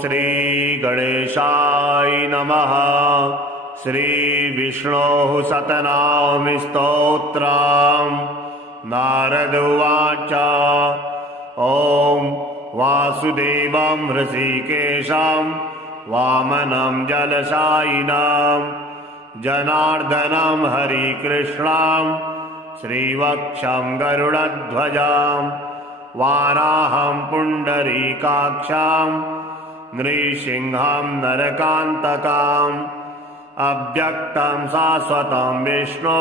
श्रीगणेशाय नमः। श्रीविष्णोः सतनामि स्तोत्रम्। नारद उवाच ॐ वासुदेवं हृषीकेशं वामनं जलशायिनं जनार्दनं हरिकृष्णं श्रीवक्षं गरुडध्वजं वाराहं पुण्डरीकाक्षं नृसिंहं नरकान्तकम् अव्यक्तं शाश्वतं विष्णु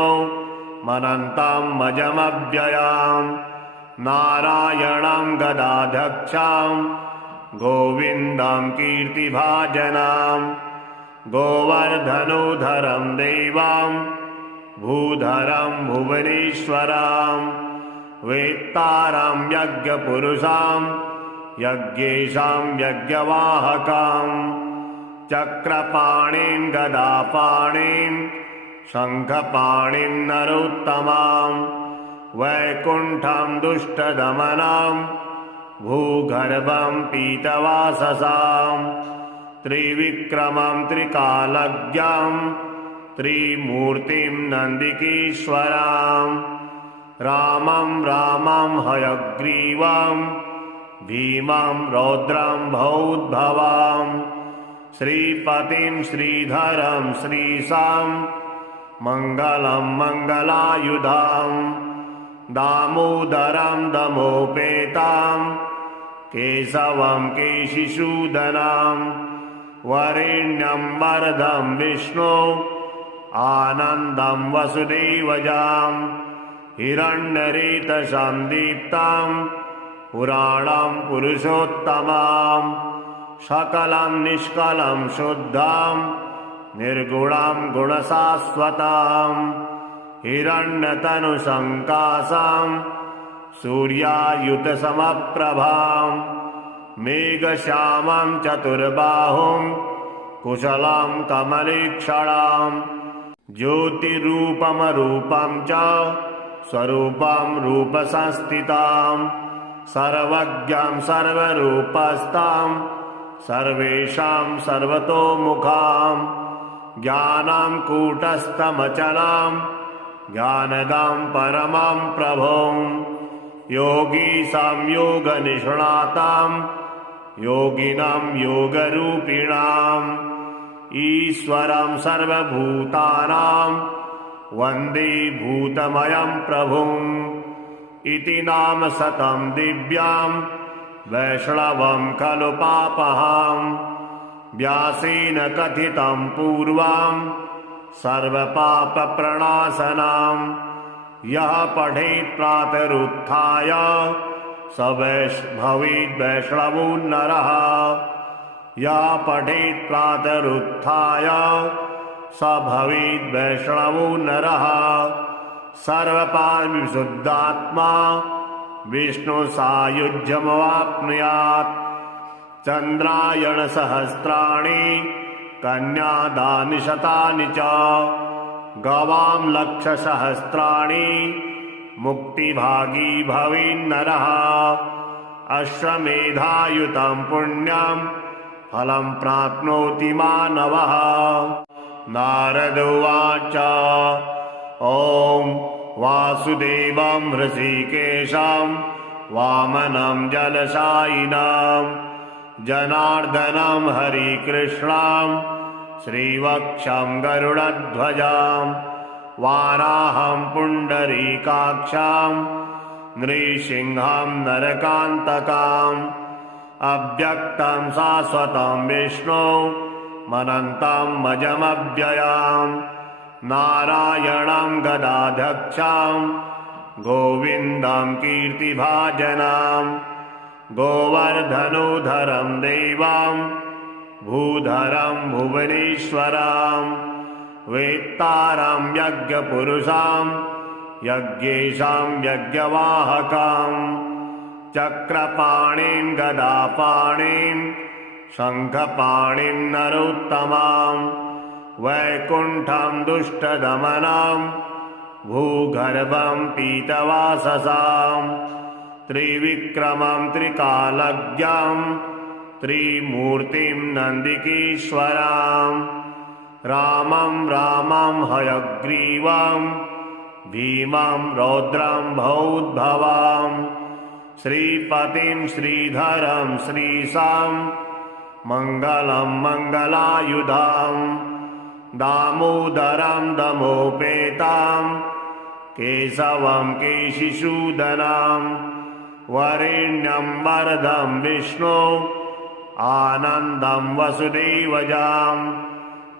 मनन्तं मजमव्ययं नारायणं गदाध्यक्षं गोविन्दं कीर्तिभाजनं गोवर्धनोधरं देवं भूधरं भुवनेश्वरं वेत्तारं यज्ञपुरुषं यज्ञेशं यज्ञवाहकं चक्रपाणिं गदापाणिं शङ्खपाणिं नरोत्तमं वैकुण्ठं दुष्टदमनं भूगर्भं पीतवाससां त्रिविक्रमं त्रिकालज्ञं त्रिमूर्तिं नन्दिकेश्वरं रामं हयग्रीवं भीमं रौद्रं भौद्भवं श्रीपतिं श्रीधरं श्रीशां मङ्गलं मङ्गलायुधं दामोदरं दमोपेतं केशवं केशिसूदनं वरेण्यं वरदं विष्णु आनन्दं वसुदेवजां हिरण्यरेतसं दीप्तं पुराणं पुरुषोत्तमं सकलं निष्कलं शुद्धं निर्गुणं गुणशाश्वतं हिरण्यतनुसङ्काशं सूर्यायुतसमप्रभां मेघश्यामं चतुर्बाहुं कुशलं कमलेक्षणं ज्योतिरूपमरूपं च स्वरूपं रूपसंस्थितं सर्वज्ञं सर्वरूपस्थं सर्वेषां सर्वतोमुखं ज्ञानं कूटस्थमचलं ज्ञानदं परमं प्रभुं योगी संयोगनिष्णातं योगिनं योगरूपिणाम् ईश्वरं सर्वभूतानां वन्दे भूतमयं प्रभुम् इति नाम शतं दिव्यं वैष्णवं खलु पापहं व्यासेन कथितं पूर्वं सर्वपापप्रणाशनं यः पठेत् प्रातरुत्थाय स भवेत् वैष्णवो नरः यः पठेत् प्रातरुत्थाय स भवेत् वैष्णवो नरः सर्वपापविशुद्धात्मा विष्णुसायुज्यमवाप्नुयात् चन्द्रायणसहस्राणि कन्यादानि शतानि च गवां लक्षसहस्राणि मुक्तिभागी भवेन्नरः अश्वमेधायुतं पुण्यं फलं प्राप्नोति मानवः। नारद उवाच ॐ वासुदेवं हृषीकेशं वामनं जलशायिनं जनार्दनं हरिकृष्णं श्रीवक्षं गरुडध्वजं वाराहं पुण्डरीकाक्षं नृसिंहं नरकान्तकम् अव्यक्तं शाश्वतं विष्णु मनन्तं मजमव्ययं नारायणं गदाध्यक्षं गोविन्दं कीर्तिभाजनं गोवर्धनोधरं देवं भूधरं भुवनेश्वरं वेत्तारं यज्ञपुरुषं यज्ञेशं यज्ञवाहकं चक्रपाणिं गदापाणिं शङ्खपाणिं नरोत्तमं वैकुण्ठं दुष्टदमनं भूगर्भं पीतवाससां त्रिविक्रमं त्रिकालज्ञं त्रिमूर्तिं नन्दिकेश्वरां रामं रामं हयग्रीवं भीमं रौद्रं भौद्भवां श्रीपतिं श्रीधरं श्रीशां मङ्गलं मङ्गलायुधां दामोदरं दमोपेतां केशवं केशिसूदनां वरेण्यं वरदं विष्णु आनन्दं वसुदेवजां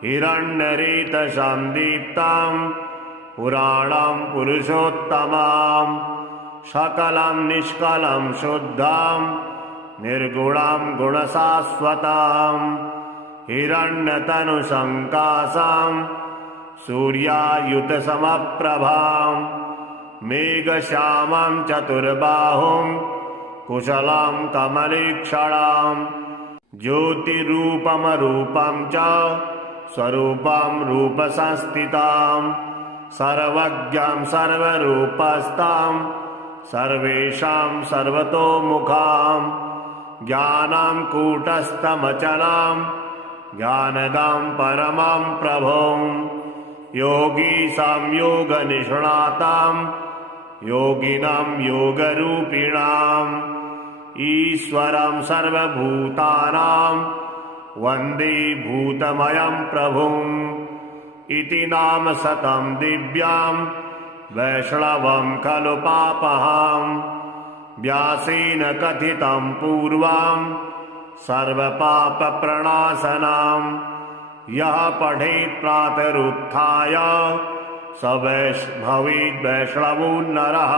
हिरण्यरेतसां दीप्तां पुराणं पुरुषोत्तमां सकलं निष्कलं शुद्धां निर्गुणां गुणशाश्वतां हिरण्यतनुसङ्कासां सूर्यायुतसमप्रभां मेघश्यामं चतुर्बाहुं कुशलं कमलीक्षणां ज्योतिरूपमरूपं च स्वरूपं रूपसंस्थितां सर्वज्ञां सर्वरूपस्थां सर्वेषां सर्वतोमुखां ज्ञानं कूटस्थमचलां ज्ञानदां परमं प्रभुं योगीशां योगनिष्णातां योगिनां योगरूपिणाम् ईश्वरं सर्वभूतानां वन्दे भूतमयं प्रभुम् इति नाम शतं दिव्यां वैष्णवं खलु पापहां व्यासेन कथितं पूर्वं सर्वपापप्रणाशनां यः पठेत् प्रातरुत्थाय स भवेत् वैष्णवो नरः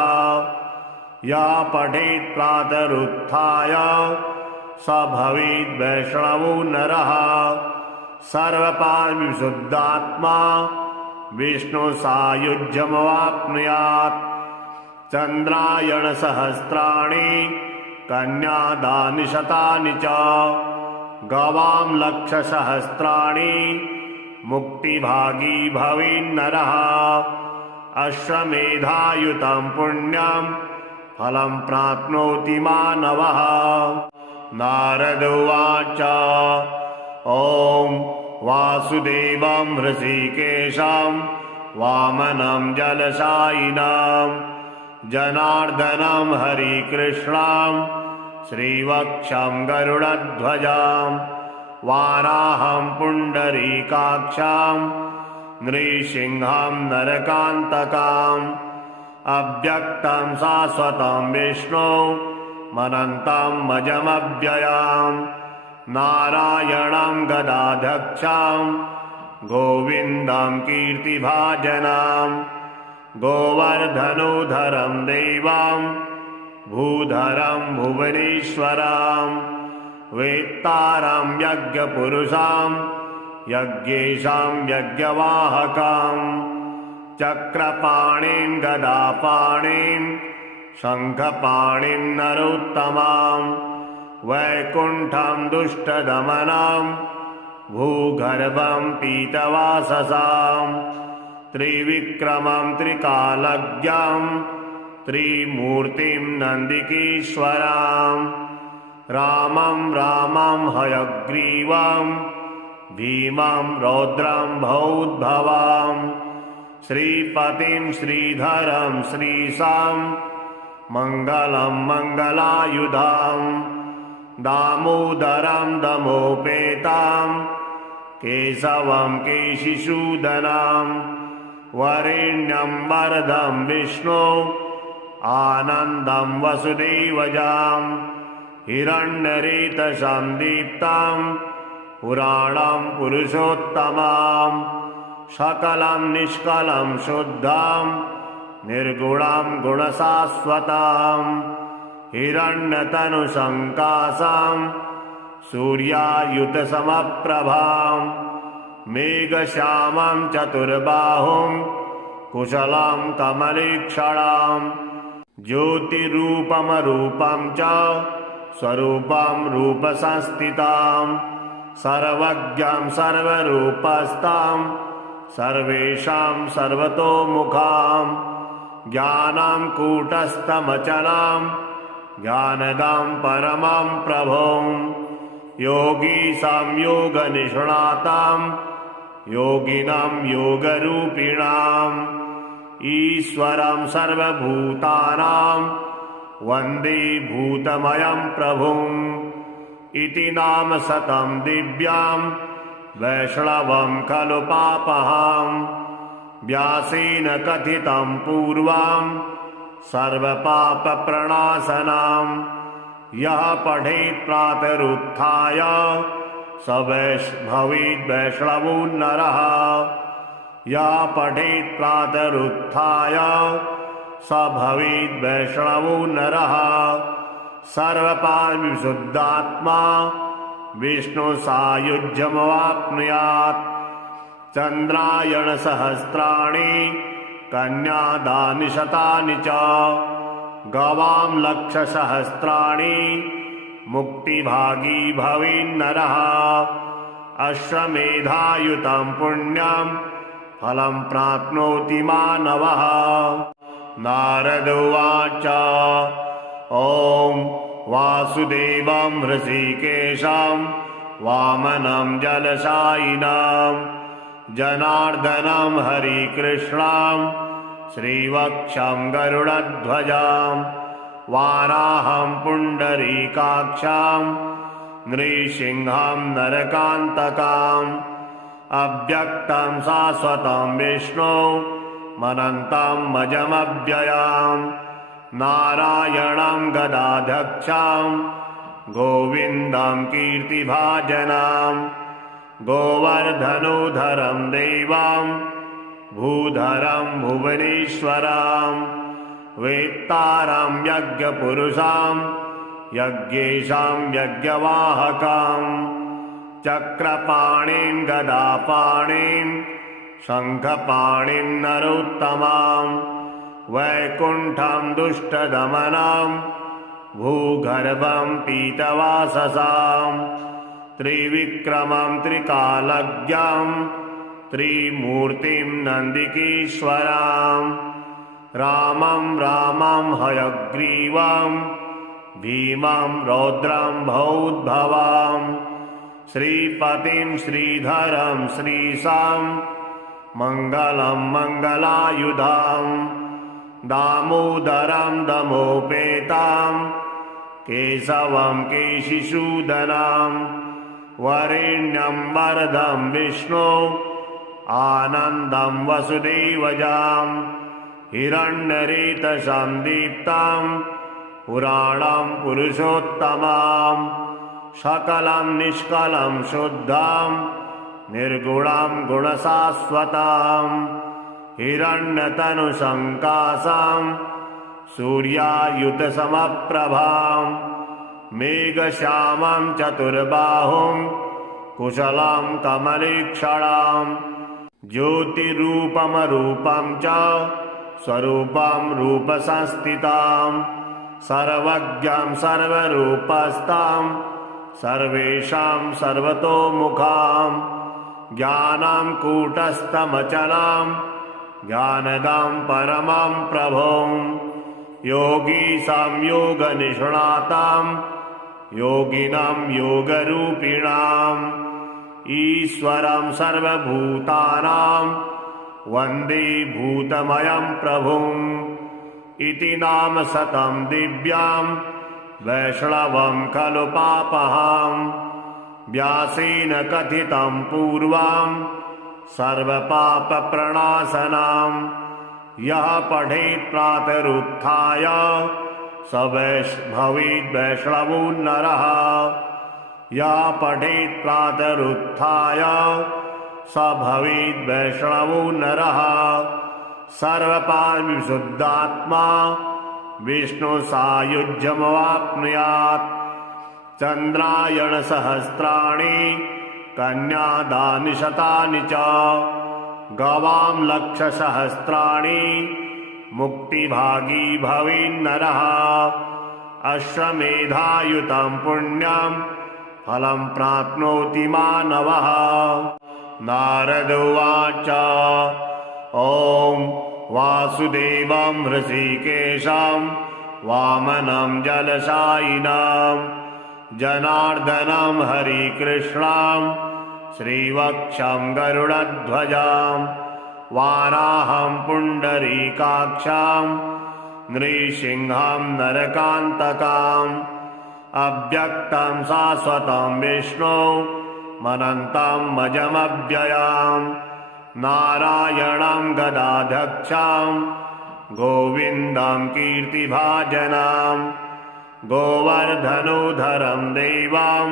यः पठेत् प्रातरुत्थाय स भवेत् वैष्णवो नरः सर्वपापविशुद्धात्मा विष्णुसायुज्यमवाप्नुयात् चन्द्रायणसहस्राणि कन्यादानि शतानि च गवां लक्षसहस्राणि मुक्तिभागी भवेन्नरः अश्वमेधायुतं पुण्यं फलं प्राप्नोति मानवः नारद उवाच ॐ वासुदेवं हृषीकेशं वामनं जलशायिनं जनार्दनं हरिकृष्णं श्रीवक्षं गरुडध्वजं वाराहं पुण्डरीकाक्षं नृसिंहं नरकान्तकम् अव्यक्तं शाश्वतं विष्णु मनन्तं मजमव्ययं नारायणं गदाध्यक्षं गोविन्दं कीर्तिभाजनं गोवर्धनोधरं देवं भूधरं भुवनेश्वरं वेत्तारं यज्ञपुरुषं यज्ञेशं यज्ञवाहकम् चक्रपाणिं गदापाणिं शङ्खपाणिं नरोत्तमां वैकुण्ठं दुष्टदमनं भूगर्भं पीतवाससां त्रिविक्रमं त्रिकालज्ञं त्रिमूर्तिं नन्दिकेश्वरां रामं रामं हयग्रीवं भीमं रौद्रं भौद्भवां श्रीपतिं श्रीधरं श्रीशां मङ्गलं मङ्गलायुधां दामोदरं दमोपेतां केशवं केशिसूदनां वरेण्यं वरदं विष्णु आनन्दं वसुदेवजां हिरण्यरेतसां दीप्तां पुराणं पुरुषोत्तमां सकलं निष्कलं शुद्धां निर्गुणां गुणशाश्वतां हिरण्यतनुसङ्कासां सूर्यायुतसमप्रभां मेघश्यामं चतुर्बाहुं कुशलं कमलीक्षणां ज्योतिरूपमरूपं च स्वरूपं रूपसंस्थितां सर्वज्ञां सर्वरूपस्थां सर्वेषां सर्वतोमुखां ज्ञानं कूटस्थमचलां ज्ञानदां परमं प्रभुं योगीसां योगनिष्णातां योगिनां योगरूपिणाम् ईश्वरं सर्वभूतानां वन्दे भूतमयं प्रभुम् इति नाम शतं दिव्यां वैष्णवं खलु पापहां व्यासेन कथितं पूर्वं सर्वपापप्रणाशनां यः पठेत् प्रातरुत्थाय स भवेत् वैष्णवो नरः यः पठेत् प्रातरुत्थाय स भवेत् वैष्णवो नरः सर्वपापविशुद्धात्मा विष्णुसायुज्यमवाप्नुयात् चन्द्रायणसहस्राणि कन्यादानि शतानि च गवां लक्षसहस्राणि मुक्तिभागी भवेन्नरः अश्वमेधायुतं पुण्यं फलं प्राप्नोति मानवः नारद उवाच ॐ वासुदेवं हृषीकेशं वामनं जलशायिनं जनार्दनं हरिकृष्णं श्रीवक्षं गरुडध्वजं वाराहं पुण्डरीकाक्षं नृसिंहं नरकान्तकम् अव्यक्तं शाश्वतं विष्णु मनन्तं मजमव्ययम् नारायणं गदाध्यक्षं गोविन्दं कीर्तिभाजनं गोवर्धनोधरं देवं भूधरं भुवनेश्वरं वेत्तारं यज्ञपुरुषं यज्ञेशं यज्ञवाहकं चक्रपाणिं गदापाणिं शङ्खपाणिं नरोत्तमं वैकुण्ठं दुष्टदमनं भूगर्भं पीतवाससां त्रिविक्रमं त्रिकालज्ञं त्रिमूर्तिं नन्दिकेश्वरं रामं हयग्रीवं भीमं रौद्रं भौद्भवं श्रीपतिं श्रीधरं श्रीशां मङ्गलं मङ्गलायुधाम् दामोदरं दमोपेतां केशवं केशिसूदनं वरेण्यं वरदं विष्णु आनन्दं वसुदेवजां हिरण्यरेतसं दीप्तं पुराणं पुरुषोत्तमं सकलं निष्कलं शुद्धं निर्गुणं गुणशाश्वतं हिरण्यतनुसङ्काशं सूर्यायुतसमप्रभां मेघश्यामं चतुर्बाहुं कुशलं कमलीक्षणां ज्योतिरूपमरूपं च स्वरूपं रूपसंस्थितां सर्वज्ञं सर्वरूपस्थां सर्वेषां सर्वतोमुखां ज्ञानं कूटस्थमचलां ज्ञानदां परमं प्रभुं योगीसां योगनिष्णातां योगिनां योगरूपिणाम् ईश्वरं सर्वभूतानां वन्दे भूतमयं प्रभुम् इति नाम शतं दिव्यां वैष्णवं खलु पापहां व्यासेन कथितं पूर्वं सर्वपापप्रणाशनां यः पठेत् प्रातरुत्थाय स भवेत् वैष्णवो नरः यः पठेत् प्रातरुत्थाय स भवेत् वैष्णवो नरः सर्वपापविशुद्धात्मा विष्णुसायुज्यमवाप्नुयात् चन्द्रायणसहस्राणि कन्यादानि शतानि च गवां लक्षसहस्राणि मुक्तिभागी भवेन्नरः अश्वमेधायुतं पुण्यं फलं प्राप्नोति मानवः नारद उवाच ॐ वासुदेवं हृषीकेशं वामनं जलशायिनं जनार्दनं हरिकृष्णं श्रीवक्षं गरुडध्वजां वाराहं पुण्डरीकाक्षं नृसिंहं नरकान्तकाम् अव्यक्तं शाश्वतं विष्णु मनन्तं मजमव्ययम् नारायणं गदाध्यक्षं गोविन्दं कीर्तिभाजनं गोवर्धनोधरं देवं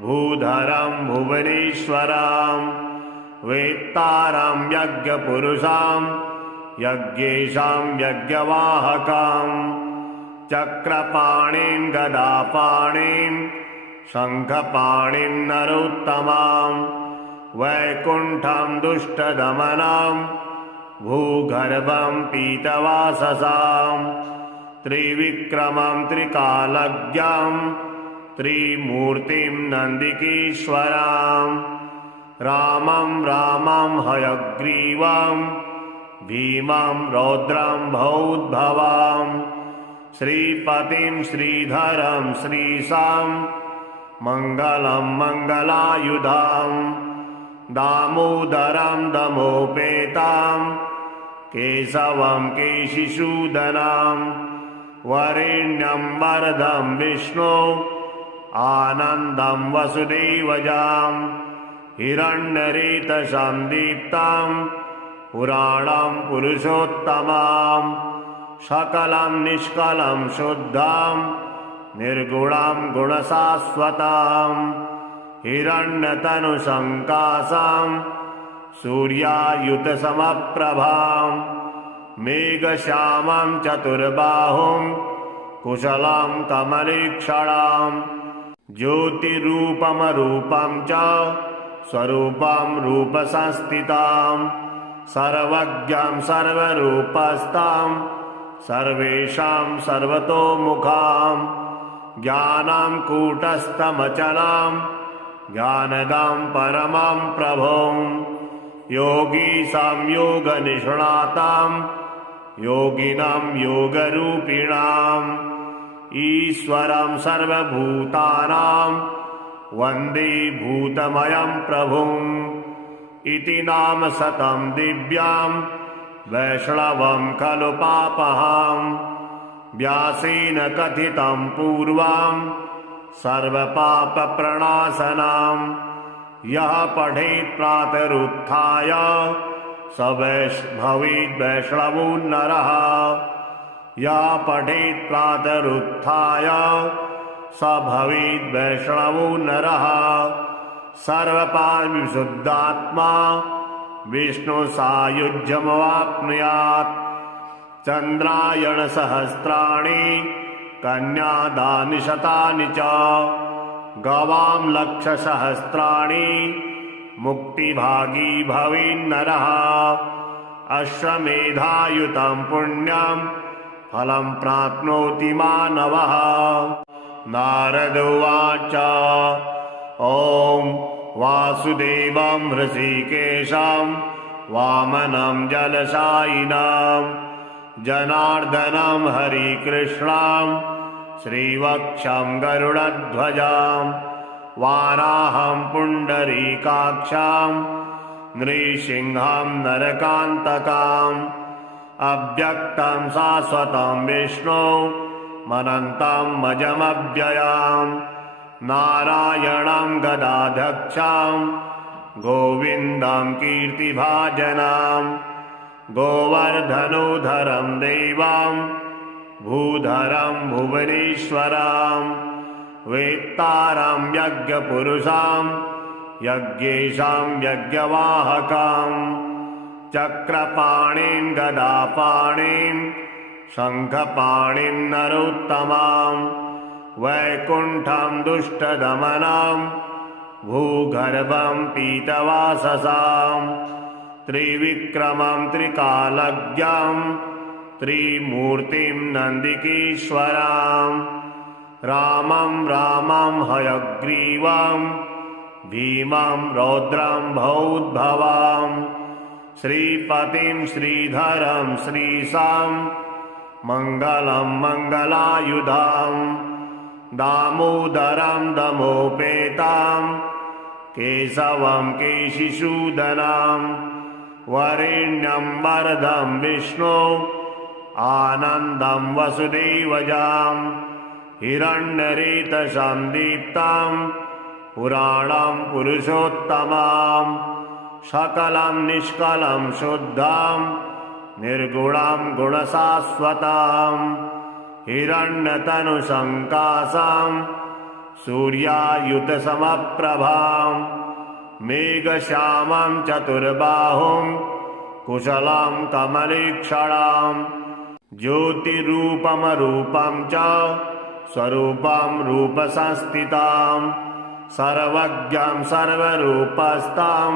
भूधरं भुवनेश्वरं वेत्तारं यज्ञपुरुषं यज्ञेशं यज्ञवाहकं चक्रपाणिं गदापाणिं शङ्खपाणिं नरोत्तमां वैकुण्ठं दुष्टदमनं भूगर्भं पीतवाससां त्रिविक्रमं त्रिकालज्ञं त्रिमूर्तिं नन्दिकेश्वरां रामं हयग्रीवं भीमं रौद्रं भौद्भवां श्रीपतिं श्रीधरं श्रीशां मङ्गलं मङ्गलायुधां दामोदरं दमोपेतां केशवं केशिसूदनां वरेण्यं वरदं विष्णु आनन्दं वसुदेवजां हिरण्यरेतसां दीप्तां पुराणं पुरुषोत्तमां सकलं निष्कलं शुद्धां निर्गुणां गुणशाश्वतां हिरण्यतनुसङ्कासां सूर्यायुतसमप्रभां मेघश्यामं चतुर्बाहुं कुशलं कमलेक्षणां ज्योतिरूपमरूपं च स्वरूपं रूपसंस्थितां सर्वज्ञं सर्वरूपस्थां सर्वेषां सर्वतोमुखां ज्ञानं कूटस्थमचलां ज्ञानदां परमं प्रभुं योगीशां योगनिष्णातां योगिनां योगरूपिणाम् ईश्वरं सर्वभूतानां वन्दे भूतमयं प्रभुम् इति नाम शतं दिव्यां वैष्णवं खलु पापहां व्यासेन कथितं पूर्वं सर्वपापप्रणाशनं यः पठेत् प्रातरुत्थाय स भवेत् वैष्णवो नरः यः पठेत् प्रातरुत्थाय स भवेत् वैष्णवो नरः सर्वपापविशुद्धात्मा विष्णुसायुज्यमवाप्नुयात् चन्द्रायणसहस्राणि कन्यादानि शतानि च गवां लक्षसहस्राणि मुक्तिभागी भवेन्नरः अश्वमेधायुतं पुण्यं फलं प्राप्नोति मानवः नारद उवाच ॐ वासुदेवं हृषीकेशं वामनं जलशायिनं जनार्दनं हरिकृष्णं श्रीवक्षं गरुडध्वजां वाराहं पुण्डरीकाक्षं नृसिंहं नरकान्तकाम् अव्यक्तं शाश्वतं विष्णु मनन्तं मजमव्ययम् नारायणं गदाध्यक्षं गोविन्दं कीर्तिभाजनं गोवर्धनोधरं देवं भूधरं भुवनेश्वरं वेत्तारं यज्ञपुरुषं यज्ञेशं यज्ञवाहकं चक्रपाणिं गदापाणिं शङ्खपाणिं नरोत्तमां वैकुण्ठं दुष्टदमनं भूगर्भं पीतवाससां त्रिविक्रमं त्रिकालज्ञं त्रिमूर्तिं नन्दिकेश्वरां रामं हयग्रीवं भीमं रौद्रं भौद्भवां श्रीपतिं श्रीधरं श्रीशां मङ्गलं मङ्गलायुधां दामोदरं दमोपेतां केशवं केशिसूदनां वरेण्यं वरदं विष्णो आनन्दं वसुदेवजां हिरण्यरेतसां दीप्तां पुराणं पुरुषोत्तमां सकलं निष्कलं शुद्धां निर्गुणां गुणशाश्वतां हिरण्यतनुसङ्कासां सूर्यायुतसमप्रभां मेघश्यामं चतुर्बाहुं कुशलं कमलीक्षणां ज्योतिरूपमरूपं च स्वरूपं रूपसंस्थितां सर्वज्ञां सर्वरूपस्थां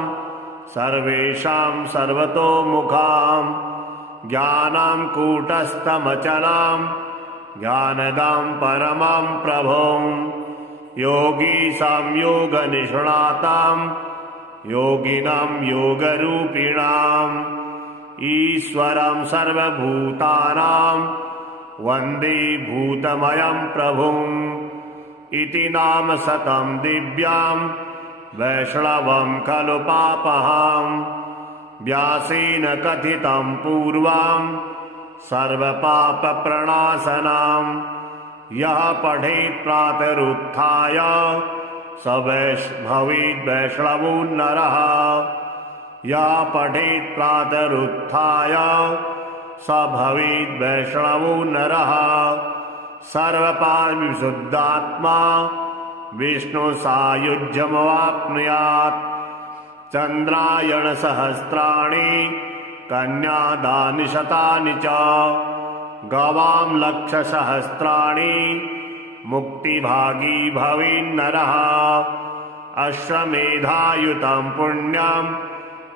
सर्वेषां सर्वतोमुखां ज्ञानं कूटस्थमचलां ज्ञानदां परमं प्रभुं योगीशां योगनिष्णातां योगिनां योगरूपिणाम् ईश्वरं सर्वभूतानां वन्दे भूतमयं प्रभुम् इति नाम शतं दिव्यां वैष्णवं खलु पापहां व्यासेन कथितं पूर्वां सर्वपापप्रणाशनां यः पठेत् प्रातरुत्थाय स भवेत् वैष्णवो नरः यः पठेत् प्रातरुत्थाय स भवेत् वैष्णवो नरः सर्वपापविशुद्धात्मा विष्णुसायुज्यमवाप्नुयात् चन्द्रायणसहस्राणि कन्यादानि शतानि च गवां लक्षसहस्राणि मुक्तिभागी भवेन्नरः अश्वमेधायुतं पुण्यं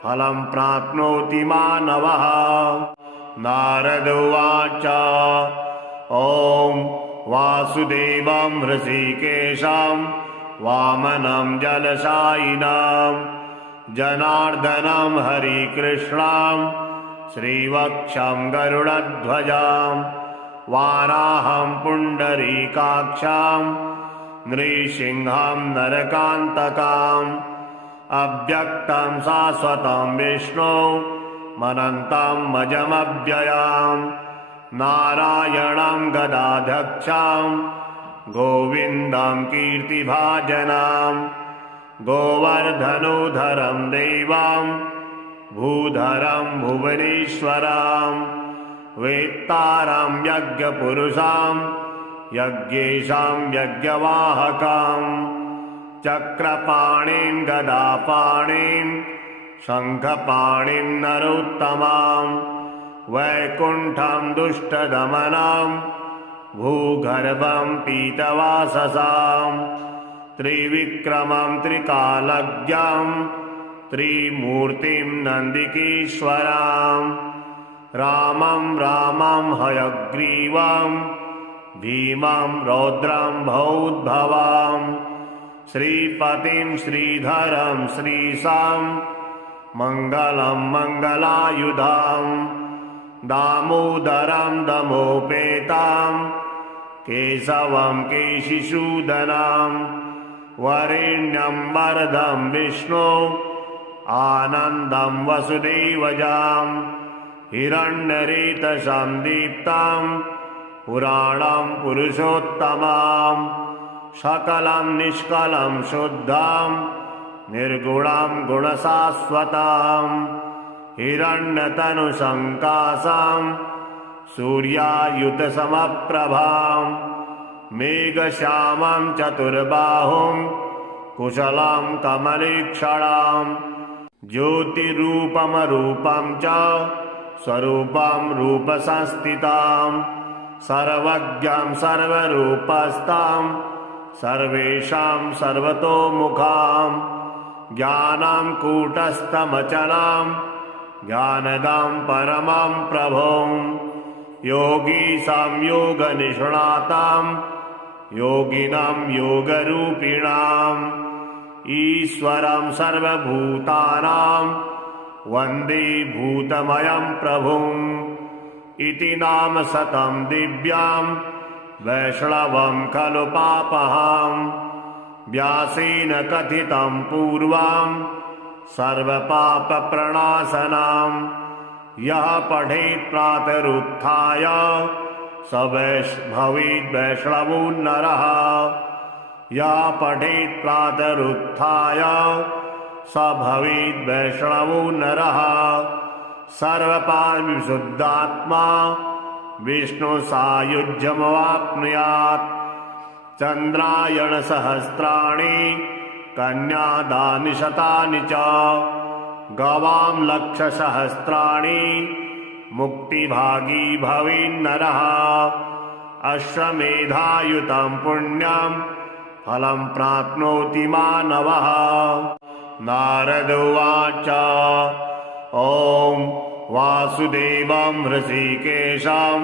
फलं प्राप्नोति मानवः नारद उवाच ॐ वासुदेवं हृषीकेशं वामनं जलशायिनं जनार्दनं हरिकृष्णं श्रीवक्षं गरुडध्वजं वाराहं पुण्डरीकाक्षं नृसिंहं नरकान्तकम् अव्यक्तं शाश्वतं विष्णु मनन्तं मजमव्ययं नारायणं गदाध्यक्षं गोविन्दं कीर्तिभाजनं गोवर्धनोधरं देवं भूधरं भुवनेश्वरं वेत्तारं यज्ञपुरुषं यज्ञेशं यज्ञवाहकं चक्रपाणिं गदापाणिं शङ्खपाणिं नरोत्तमां वैकुण्ठं दुष्टदमनं भूगर्भं पीतवाससां त्रिविक्रमं त्रिकालज्ञं त्रिमूर्तिं नन्दिकेश्वरं रामं रामं हयग्रीवं भीमं रौद्रं भौद्भवां श्रीपतिं श्रीधरं श्रीशां मङ्गलं मङ्गलायुधां दामोदरं दमोपेतां केशवं केशिसूदनां वरेण्यं वरदं विष्णो आनन्दं वसुदेवजां हिरण्यरेतसां दीप्तां पुराणं पुरुषोत्तमां सकलं निष्कलं शुद्धां निर्गुणां गुणशाश्वतां हिरण्यतनुसङ्कासां सूर्यायुतसमप्रभां मेघश्यामं चतुर्बाहुं कुशलं कमलीक्षणां ज्योतिरूपमरूपं च स्वरूपं रूपसंस्थितां सर्वज्ञं सर्वरूपस्थां सर्वेषां सर्वतोमुखां ज्ञानं कूटस्थमचलां ज्ञानदां परमं प्रभुं योगीशां योगनिष्णातां योगिनां योगरूपिणाम् ईश्वरं सर्वभूतानां वन्दे भूतमयं प्रभुम् इति नाम शतं दिव्यां वैष्णवं खलु पापहं व्यासेन कथितं पूर्वं सर्वपापप्रणाशनं यः पठेत् प्रातरुत्थाय स भवेत् वैष्णवो नरः यः पठेत् प्रातरुत्थाय स भवेत् वैष्णवो नरः सर्वपापविशुद्धात्मा विष्णुसायुज्यमवाप्नुयात् चन्द्रायणसहस्राणि कन्यादानि शतानि च गवां लक्षसहस्राणि मुक्तिभागी भवेन्नरः अश्वमेधायुतं पुण्यं फलं प्राप्नोति मानवः। नारद उवाच ॐ वासुदेवं हृषीकेशं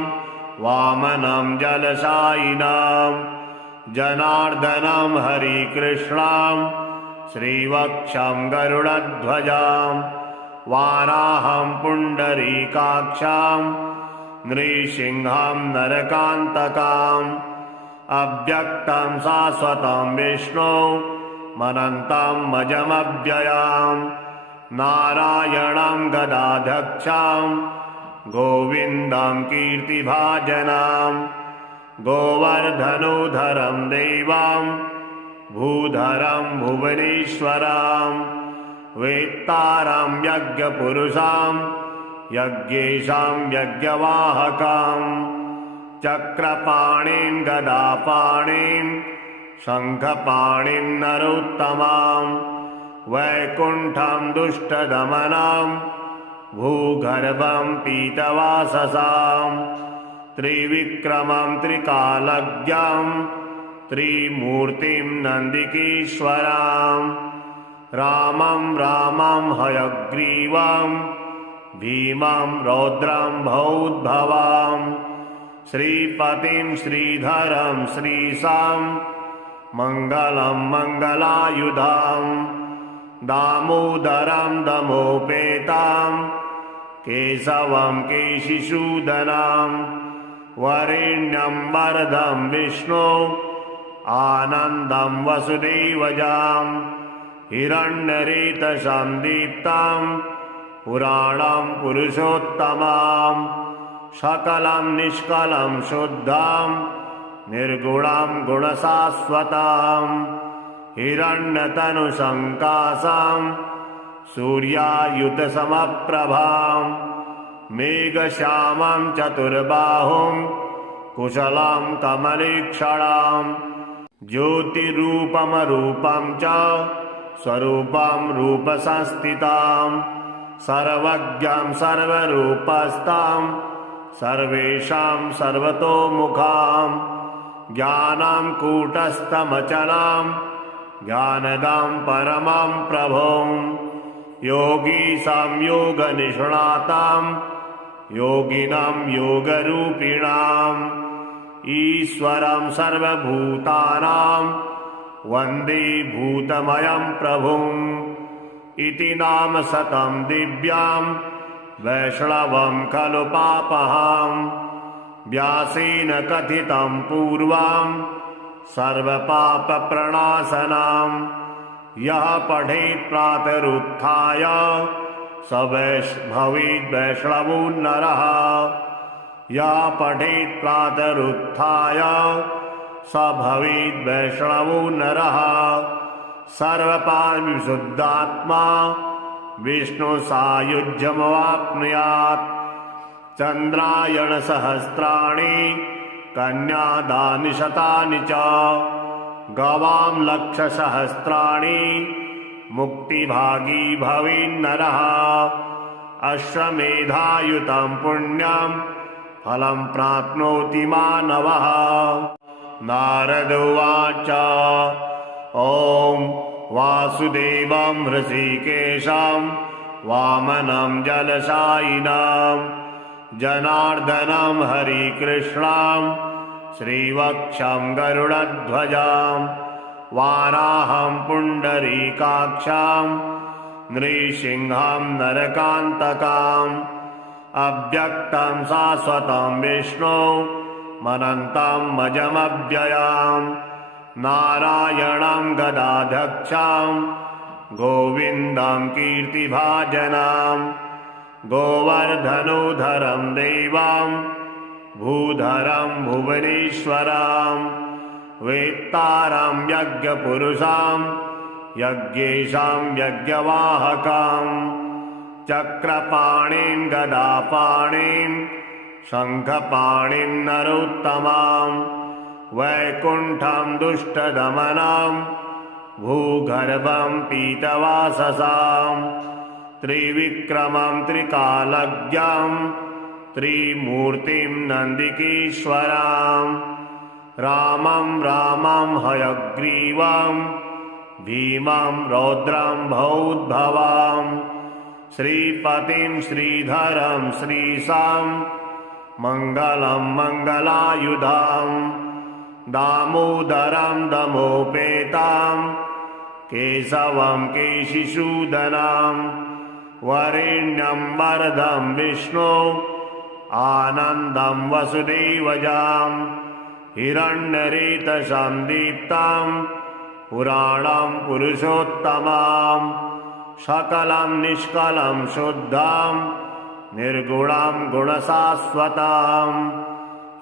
वामनं जलशायिनं जनार्दनं हरिकृष्णं श्रीवक्षं गरुडध्वजं वाराहं पुण्डरीकाक्षं नृसिंहं नरकान्तकम् अव्यक्तं शाश्वतं विष्णु मनन्तं मजमव्ययम् नारायणं गदाध्यक्षं गोविन्दं कीर्तिभाजनं गोवर्धनोधरं देवं भूधरं भुवनेश्वरं वेत्तारं यज्ञपुरुषं यज्ञेशं यज्ञवाहकं चक्रपाणिं गदापाणिं शङ्खपाणिं नरोत्तमं वैकुण्ठं दुष्टदमनं भूगर्भं पीतवाससां त्रिविक्रमं त्रिकालज्ञं त्रिमूर्तिं नन्दिकेश्वरं रामं हयग्रीवं भीमं रौद्रं भौद्भवं श्रीपतिं श्रीधरं श्रीशां मङ्गलं मङ्गलायुधाम् दामोदरं दमोपेतां केशवं केशिसूदनं वरेण्यं वरदं विष्णु आनन्दं वसुदेवजां हिरण्यरेतसं दीप्तं पुराणं पुरुषोत्तमं सकलं निष्कलं शुद्धं निर्गुणं गुणशाश्वतं हिरण्यतनुसङ्कासं सूर्यायुतसमप्रभां मेघश्यामं चतुर्बाहुं कुशलं कमलेक्षणां ज्योतिरूपमरूपं च स्वरूपं रूपसंस्थितां सर्वज्ञं सर्वरूपस्थं सर्वेषां सर्वतोमुखां ज्ञानं कूटस्थमचलं ज्ञानदां परमं प्रभुं योगी संयोगनिष्णातां योगिनं योगरूपिणाम् ईश्वरं सर्वभूतानां वन्दे भूतमयं प्रभुम् इति नाम शतं दिव्यां वैष्णवं खलु पापहं व्यासेन कथितं पूर्वं सर्वपापप्रणाशनं यः पठेत् प्रातरुत्थाय स भवेत् वैष्णवो नरः यः पठेत् प्रातरुत्थाय स भवेत् वैष्णवो नरः सर्वपापविशुद्धात्मा विष्णुसायुज्यमवाप्नुयात् चन्द्रायणसहस्राणि कन्यादानि शतानि च गवां लक्षसहस्राणि मुक्तिभागी भवेन्नरः अश्वमेधायुतं पुण्यं फलं प्राप्नोति मानवः। नारद उवाच ॐ वासुदेवं हृषीकेशं वामनं जलशायिनं जनार्दनं हरिकृष्णं श्रीवक्षं गरुडध्वजं वाराहं पुण्डरीकाक्षं नृसिंहं नरकान्तकम् अव्यक्तं शाश्वतं विष्णु मनन्तं मजमव्ययां नारायणं गदाध्यक्षं गोविन्दं कीर्तिभाजनं गोवर्धनोधरं देवं भूधरं भुवनेश्वरं वेत्तारं यज्ञपुरुषं यज्ञेशं यज्ञवाहकं चक्रपाणिं गदापाणिं शङ्खपाणिं नरोत्तमं वैकुण्ठं दुष्टदमनं भूगर्भं पीतवाससां त्रिविक्रमं त्रिकालज्ञं त्रिमूर्तिं नन्दिकेश्वरं रामं हयग्रीवं भीमं रौद्रं भौद्भवं श्रीपतिं श्रीधरं श्रीशां मङ्गलं मङ्गलायुधं दामोदरं दमोपेतं केशवं केशिसूदनं वरेण्यं वरदं विष्णु आनन्दं वसुदेवजां हिरण्यरेतसं दीप्तं पुराणं पुरुषोत्तमं सकलं निष्कलं शुद्धं निर्गुणं गुणशाश्वतं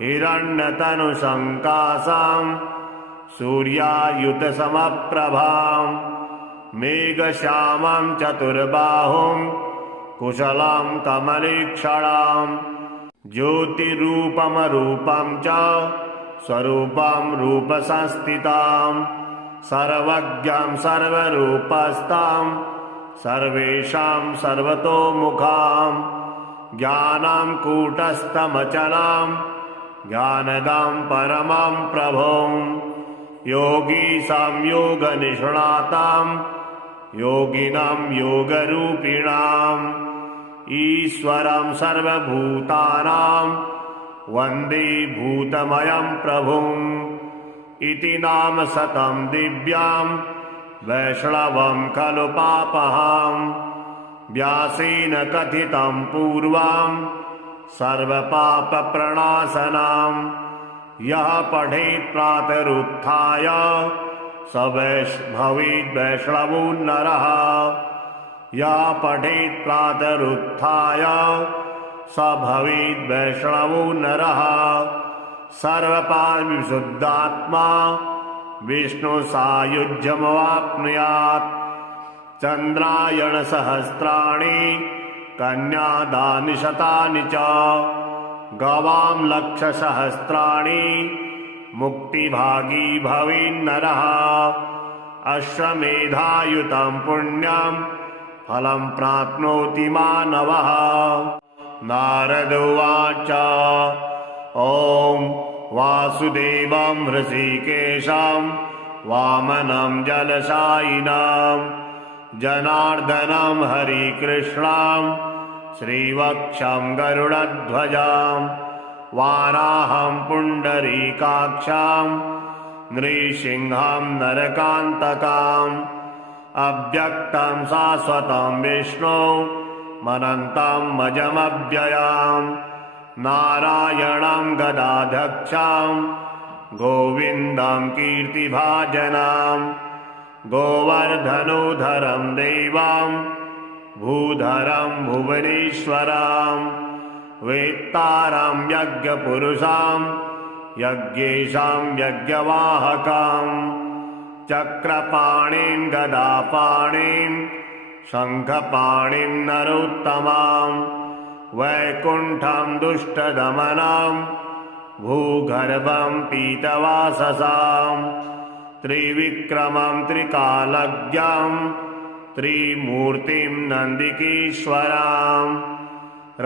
हिरण्यतनुसङ्काशं सूर्यायुतसमप्रभां मेघश्यामं चतुर्बाहुं कुशलं कमलीक्षणं ज्योतिरूपमरूपं च स्वरूपं रूपसंस्थितं सर्वज्ञं सर्वरूपस्थं सर्वेषां सर्वतोमुखं ज्ञानं कूटस्थमचलं ज्ञानदं परमं प्रभुं योगी संयोगनिष्णातं योगिनं योगरूपिणाम् ईश्वरं सर्वभूतानां वन्दे भूतमयं प्रभुम् इति नाम शतं दिव्यां वैष्णवं खलु पापहं व्यासेन कथितं पूर्वं सर्वपापप्रणाशनं यः पठेत् प्रातरुत्थाय स भवेद् वैष्णवो नरः यः पठेत् प्रातरुत्थाय स भवेद् वैष्णवो नरः सर्वपापविशुद्धात्मा विष्णुसायुज्यमवाप्नुयात् चन्द्रायणसहस्राणि कन्यादानि शतानि च गवां लक्षसहस्राणि मुक्तिभागी भवेन्नरः अश्वमेधायुतं पुण्यं फलं प्राप्नोति मानवः नारद उवाच ॐ वासुदेवं हृषीकेशं वामनं जलशायिनं जनार्दनं हरिकृष्णं श्रीवक्षं गरुडध्वजं वाराहं पुण्डरीकाक्षं नृसिंहं नरकान्तकम् अव्यक्तं शाश्वतं विष्णु मनन्तं मजमव्ययां नारायणं गदाध्यक्षं गोविन्दं कीर्तिभाजनं गोवर्धनोधरं देवं भूधरं भुवनेश्वरं वेत्तारं यज्ञपुरुषं यज्ञेशं यज्ञवाहकं चक्रपाणिं गदापाणिं शङ्खपाणिं नरोत्तमं वैकुण्ठं दुष्टदमनं भूगर्भं पीतवाससां त्रिविक्रमं त्रिकालज्ञं त्रिमूर्तिं नन्दिकेश्वरं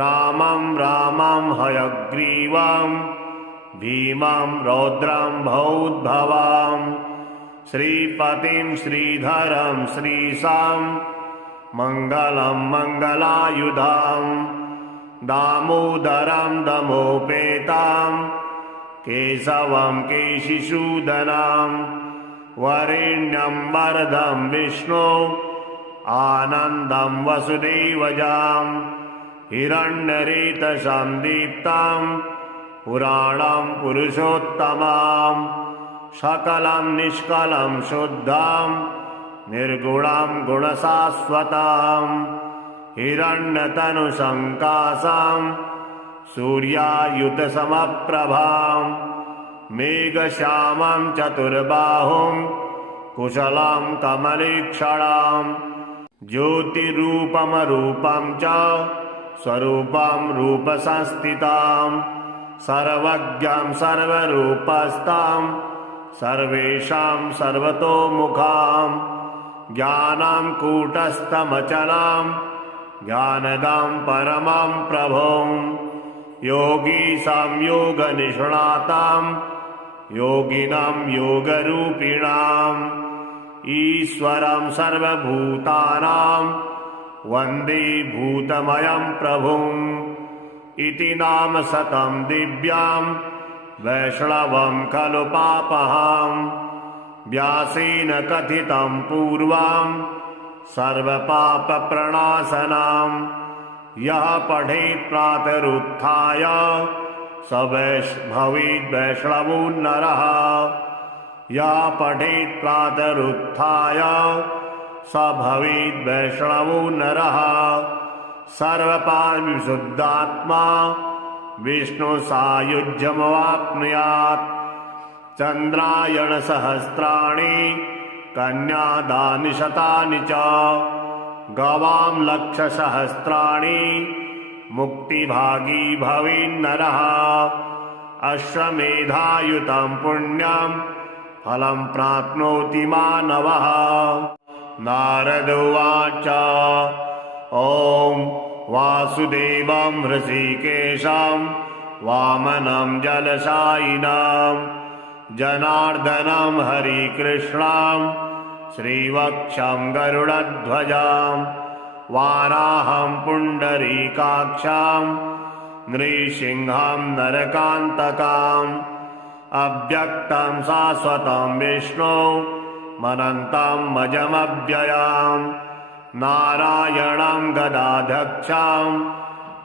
रामं हयग्रीवं भीमं रौद्रं भौद्भवं श्रीपतिं श्रीधरं श्रीशां मङ्गलं मङ्गलायुधं दामोदरं दमोपेतं केशवं केशिसूदनं वरेण्यं वरदं विष्णु आनन्दं वसुदेवजां हिरण्यरेतसं दीप्तं पुराणं पुरुषोत्तमां सकलं निष्कलं शुद्धं निर्गुणं गुणशाश्वतां हिरण्यतनुसङ्काशां सूर्यायुतसमप्रभां मेघश्यामं चतुर्बाहुं कुशलं कमलीक्षणां ज्योतिरूपमरूपं च स्वरूपं रूपसंस्थितां सर्वज्ञं सर्वरूपस्थां सर्वेषां सर्वतोमुखां ज्ञानं कूटस्थमचलां ज्ञानदां परमं प्रभुं योगी संयोगनिष्णातां योगिनां योगरूपिणाम् ईश्वरं सर्वभूतानां वन्दे भूतमयं प्रभुम् इति नाम शतं दिव्यां वैष्णवं खलु पापहां व्यासेन कथितं पूर्वं सर्वपापप्रणाशनां यः पठेत् प्रातरुत्थाय स भवेद् वैष्णवो नरः यः पठेत् प्रातरुत्थाय स भवेद् वैष्णवो नरः सर्वपापविशुद्धात्मा विष्णुसायुज्यमवाप्नुयात् चन्द्रायणसहस्राणि कन्यादानि शतानि च गवां लक्षसहस्राणि मुक्तिभागी भवेन्नरः अश्वमेधायुतं पुण्यं फलं प्राप्नोति मानवः नारद उवाच ॐ वासुदेवं हृषीकेशं वामनं जलशायिनं जनार्दनं हरिकृष्णं श्रीवक्षं गरुडध्वजं वाराहं पुण्डरीकाक्षं नृसिंहं नरकान्तकम् अव्यक्तं शाश्वतं विष्णु मनन्तं मजमव्ययम् नारायणं गदाध्यक्षं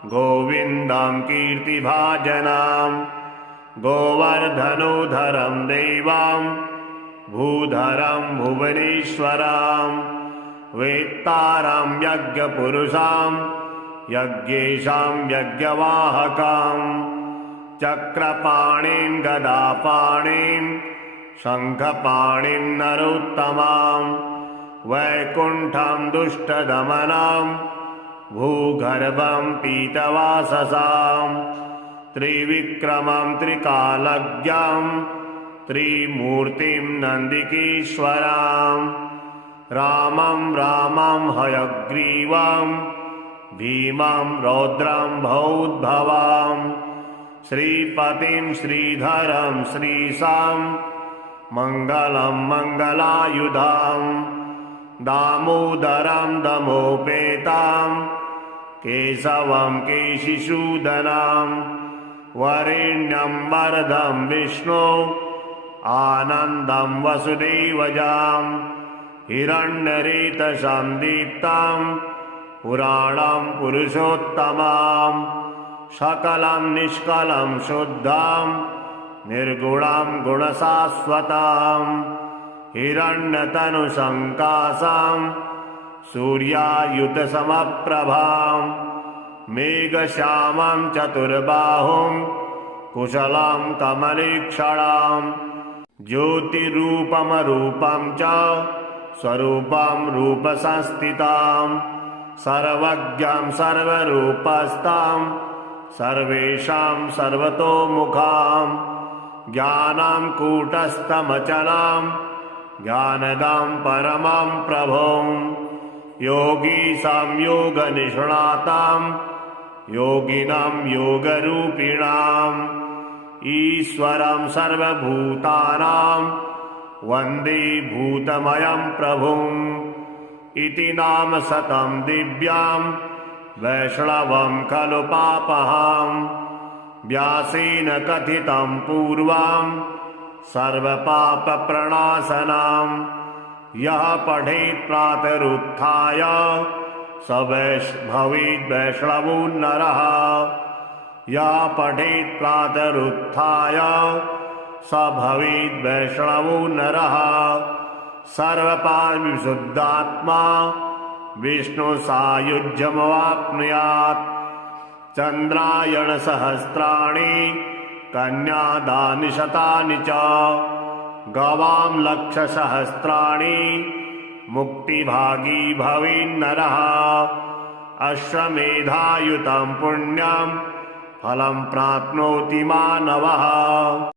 गोविन्दं कीर्तिभाजनं गोवर्धनोधरं देवं भूधरं भुवनेश्वरं वेत्तारं यज्ञपुरुषं यज्ञेशं यज्ञवाहकं चक्रपाणिं गदापाणिं शङ्खपाणिं नरोत्तमां वैकुण्ठं दुष्टदमनं भूगर्भं पीतवाससां त्रिविक्रमं त्रिकालज्ञं त्रिमूर्तिं नन्दिकेश्वरां रामं रामं हयग्रीवं भीमं रौद्रं भौद्भवां श्रीपतिं श्रीधरं श्रीशां मङ्गलं मङ्गलायुधां दामोदरं दमोपेतां केशवं केशिसूदनां वरेण्यं वरदं विष्णु आनन्दं वसुदेवजां हिरण्यरेतसां दीप्तां पुराणं पुरुषोत्तमां सकलं निष्कलं शुद्धं निर्गुणं गुणशाश्वतां हिरण्यतनुसङ्काशां सूर्यायुतसमप्रभां मेघश्यामं चतुर्बाहुं कुशलं कमलीक्षणां ज्योतिरूपमरूपं च स्वरूपं रूपसंस्थितां सर्वज्ञं सर्वरूपस्थां सर्वेषां सर्वतोमुखां ज्ञानं कूटस्थमचलां ज्ञानदां परमं प्रभुं योगी संयोगनिष्णातां योगिनां योगरूपिणाम् ईश्वरं सर्वभूतानां वन्दे भूतमयं प्रभुम् इति नाम शतं दिव्यां वैष्णवं खलु पापहां व्यासेन कथितं पूर्वं सर्वपापप्रणाशनां यः पठेत् प्रातरुत्थाय स भवेद् वैष्णवो नरः यः पठेत् प्रातरुत्थाय स भवेद् वैष्णवो नरः सर्वपापविशुद्धात्मा विष्णुसायुज्यमवाप्नुयात् चन्द्रायणसहस्राणि कन्यादानि शतानि च गवां लक्षसहस्राणि मुक्तिभागी भवेन्नरः अश्वमेधायुतं पुण्यं फलं प्राप्नोति मानवः।